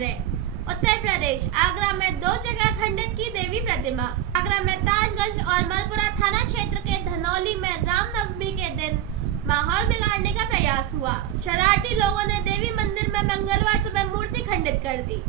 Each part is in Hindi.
खबरें। उत्तर प्रदेश आगरा में 2 जगह खंडित की देवी प्रतिमा। आगरा में ताजगंज और मलपुरा थाना क्षेत्र के धनौली में रामनवमी के दिन माहौल बिगाड़ने का प्रयास हुआ। शरारती लोगों ने देवी मंदिर में मंगलवार सुबह मूर्ति खंडित कर दी।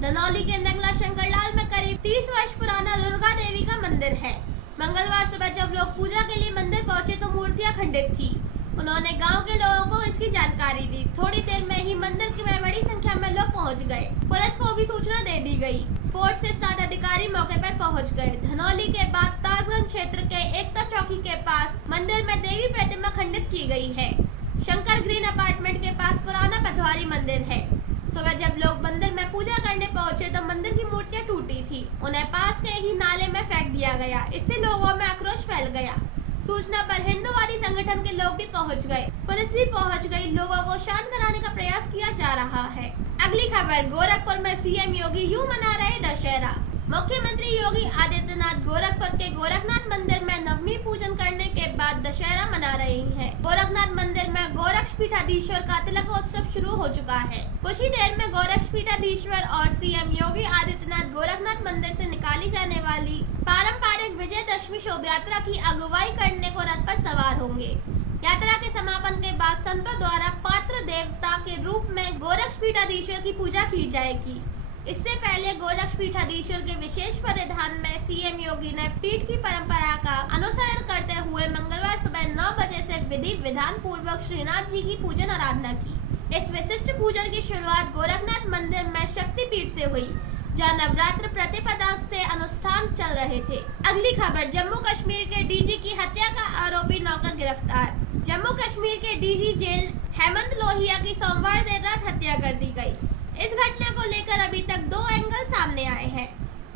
धनौली के नगला शंकरलाल में करीब 30 वर्ष पुराना दुर्गा देवी का मंदिर है। मंगलवार सुबह जब लोग पूजा के लिए मंदिर पहुंचे तो मूर्तियां खंडित थी। उन्होंने गांव के लोगों को इसकी जानकारी दी। थोड़ी देर में ही मंदिर में बड़ी संख्या में लोग पहुंच गए। पुलिस को भी सूचना दे दी गई। फोर्स के साथ अधिकारी मौके पर पहुंच गए। धनौली के बाद ताजगंज क्षेत्र के एकता चौकी के पास मंदिर में देवी प्रतिमा खंडित की गई है। शंकर ग्रीन अपार्टमेंट के पास पुराना पथवारी मंदिर है। सुबह जब लोग मंदिर में पूजा करने पहुंचे तो मंदिर की मूर्तियां टूटी थी। उन्हें पास के ही नाले में फेंक दिया गया। इससे लोगों में आक्रोश फैल गया। सूचना पर हिंदुवादी संगठन के लोग भी पहुंच गए। पुलिस भी पहुंच गई। लोगों को शांत कराने का प्रयास किया जा रहा है। अगली खबर, गोरखपुर में सीएम योगी यूं मना रहे दशहरा। मुख्यमंत्री योगी आदित्यनाथ गोरखपुर के गोरखनाथ मंदिर में नवमी पूजन करने के बाद दशहरा मना रहे हैं। गोरखनाथ मंदिर में गोरक्षपीठाधीश्वर का तिलकोत्सव शुरू हो चुका है। कुछ ही देर में गोरक्षपीठाधीश्वर और सीएम योगी आदित्यनाथ गोरखनाथ मंदिर से निकाली जाने वाली पारंपरिक विजयदशमी शोभ यात्रा की अगुवाई करने को रथ पर सवार होंगे। यात्रा के समापन के बाद संतों द्वारा पात्र देवता के रूप में गोरक्षपीठाधीश्वर की पूजा की जाएगी। इससे पहले गोरक्षपीठाधीश्वर के विशेष परिधान में सीएम योगी ने पीठ की परंपरा का अनुसरण करते हुए मंगलवार सुबह 9 बजे से विधि विधान पूर्वक श्रीनाथ जी की पूजन आराधना की। इस विशिष्ट पूजन की शुरुआत गोरखनाथ मंदिर में शक्तिपीठ से हुई, जहाँ नवरात्र प्रतिपदा से अनुष्ठान चल रहे थे। अगली खबर, जम्मू कश्मीर के डीजी की हत्या का आरोपी नौकर गिरफ्तार। जम्मू कश्मीर के डीजी जेल हेमंत लोहिया की सोमवार देर रात हत्या कर दी गई। इस घटना को लेकर अभी तक 2 एंगल सामने आए हैं।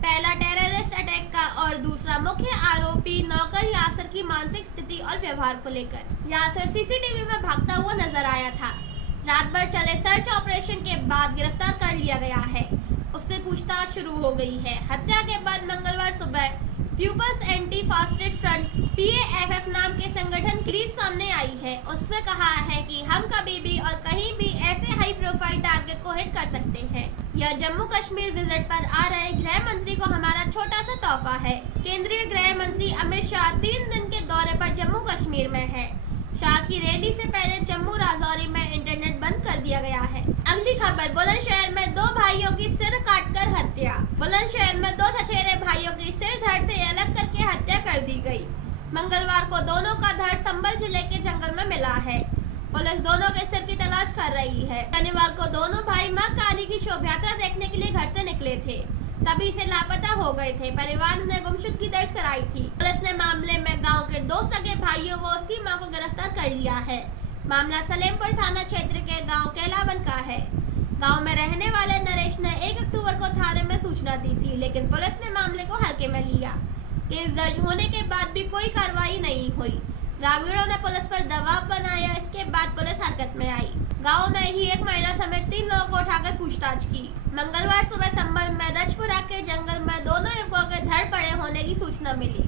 पहला टेररिस्ट अटैक का और दूसरा मुख्य आरोपी नौकर यासर की मानसिक स्थिति और व्यवहार को लेकर। यासर सीसीटीवी में भागता हुआ नजर आया था। रात भर चले सर्च ऑपरेशन के बाद गिरफ्तार कर लिया गया है। उससे पूछताछ शुरू हो गई है। हत्या के बाद मंगलवार सुबह people's anti fascist front PAFF नाम के संगठन की रिपोर्ट सामने आई है। उसमें कहा है कि हम कभी भी और कहीं भी ऐसे हाई प्रोफाइल टारगेट को हिट कर सकते हैं। यह जम्मू कश्मीर विजिट पर आ रहे गृह मंत्री को हमारा छोटा सा तोहफा है। केंद्रीय गृह मंत्री अमित शाह 3 दिन के दौरे पर जम्मू कश्मीर में है। शाह की रैली से पहले जम्मू राजौरी में इंटरनेट बंद कर दिया गया है। अगली खबर, बुलंदशहर में 2 भाइयों की सिर काटकर हत्या। बुलंदशहर में 2 चचेरे भाइयों की सिर धड़ से अलग करके हत्या कर दी गई। मंगलवार को दोनों का धड़ संबल जिले के जंगल में मिला है। पुलिस दोनों के सिर की तलाश कर रही है। शनिवार को दोनों भाई मां काली की शोभ यात्रा देखने के लिए घर से निकले थे, तभी से लापता हो गए थे। परिवार ने गुमशुदगी दर्ज कराई थी। पुलिस ने मामले में गांव के 2 सगे भाइयों व उसकी मां को गिरफ्तार कर लिया है। मामला सलेमपुर थाना क्षेत्र के गांव कैलावन का है। गांव में रहने वाले नरेश ने 1 अक्टूबर को थाने में सूचना दी थी, लेकिन पुलिस ने मामले को हल्के में लिया। केस दर्ज होने के बाद भी कोई कार्रवाई नहीं हुई। ग्रामीणों ने पुलिस पर दबाव बनाया। इसके बाद पुलिस हरकत में आई। गांव में ही एक महिला समेत 3 लोगों को उठाकर पूछताछ की। मंगलवार सुबह संबल में रजपुरा के जंगल में दोनों युवकों के धड़ पड़े होने की सूचना मिली।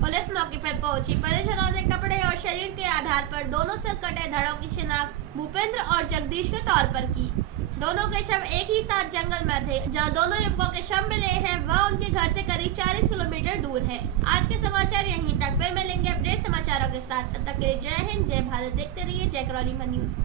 पुलिस मौके पर पहुंची। परिजनों ने कपड़े और शरीर के आधार पर दोनों सिर कटे धड़ों की शिनाख्त भूपेंद्र और जगदीश के तौर पर की। दोनों के शव एक ही साथ जंगल में थे। जहां दोनों युवकों के शव मिले हैं वह उनके घर से करीब 40 किलोमीटर दूर है। आज के समाचार यहीं तक। फिर मिलेंगे अपडेट समाचारों के साथ। तब तक के लिए जय हिंद, जय भारत। देखते रहिए जय करौली न्यूज।